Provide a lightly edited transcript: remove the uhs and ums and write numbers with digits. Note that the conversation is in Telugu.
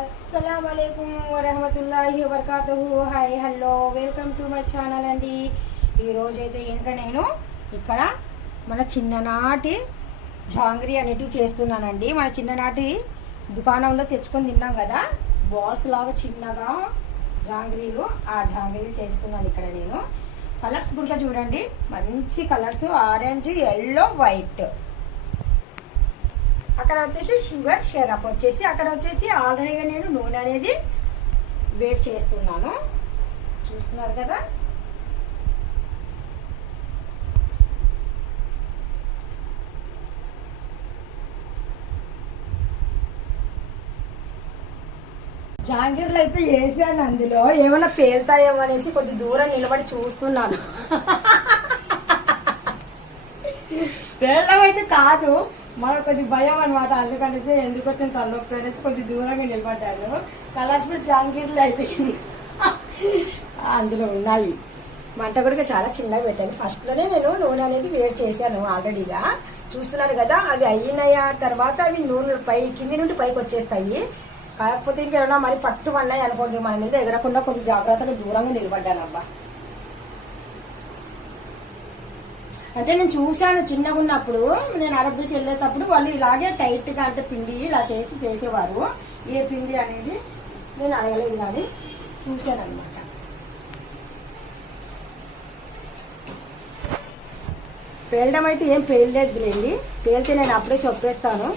అస్సలాముఅలైకుం వరహమతుల్లాహి వబర్కాతుహు. Hi hello welcome to my channel అండి. ఈరోజైతే ఇంకా నేను ఇక్కడ మన చిన్ననాటి జాంగ్రీ అనేటివి చేస్తున్నానండి. మన చిన్ననాటి దుకాణంలో తెచ్చుకొని తిన్నాం కదా, బాల్స్ లాగా చిన్నగా జాంగ్రీలు, ఆ జాంగ్రీలు చేస్తున్నాను ఇక్కడ నేను. కలర్స్ కూడా చూడండి, మంచి కలర్స్, ఆరెంజ్, ఎల్లో, వైట్. అక్కడ వచ్చేసి షుగర్ షెరప్ వచ్చేసి, అక్కడ వచ్చేసి ఆల్రెడీగా నేను నూనె అనేది వేడి చేస్తున్నాను, చూస్తున్నారు కదా. జాంగీర్లు అయితే వేసాను, అందులో ఏమైనా పేలుతాయేమో అనేసి కొద్ది దూరం నిలబడి చూస్తున్నాను. పేలడం అయితే కాదు, మనకు కొద్ది భయం అనమాట. అందుకనేసి ఎందుకు వచ్చిన తలనొప్పి అనేసి కొద్ది దూరంగా నిలబడ్డాను. కలర్ఫుల్ జాంగీర్లు అయితే అందులో ఉన్నాయి. మంట కూడా చాలా చిన్నగా పెట్టాను. ఫస్ట్లోనే నేను నూనె అనేది వేడి చేశాను ఆల్రెడీగా, చూస్తున్నాను కదా. అవి అయినాయా తర్వాత అవి నూనె పై కింది నుండి పైకి వచ్చేస్తాయి. కాకపోతే ఇంకేమన్నా మరి పట్టు పడినాయి అనుకోండి, మన మీద ఎగరకుండా కొంచెం జాగ్రత్తగా దూరంగా నిలబడ్డాను అబ్బా. అంటే నేను చూశాను చిన్నగా ఉన్నప్పుడు, నేను అరబ్బీకి వెళ్ళేటప్పుడు వాళ్ళు ఇలాగే టైట్గా అంటే పిండి ఇలా చేసేవారు. ఏ పిండి అనేది నేను అడగలేదు కానీ చూశాను అనమాట. పేలడం అయితే ఏం పేలలేదులేండి, పేలితే నేను అప్పుడే చెప్పేస్తాను.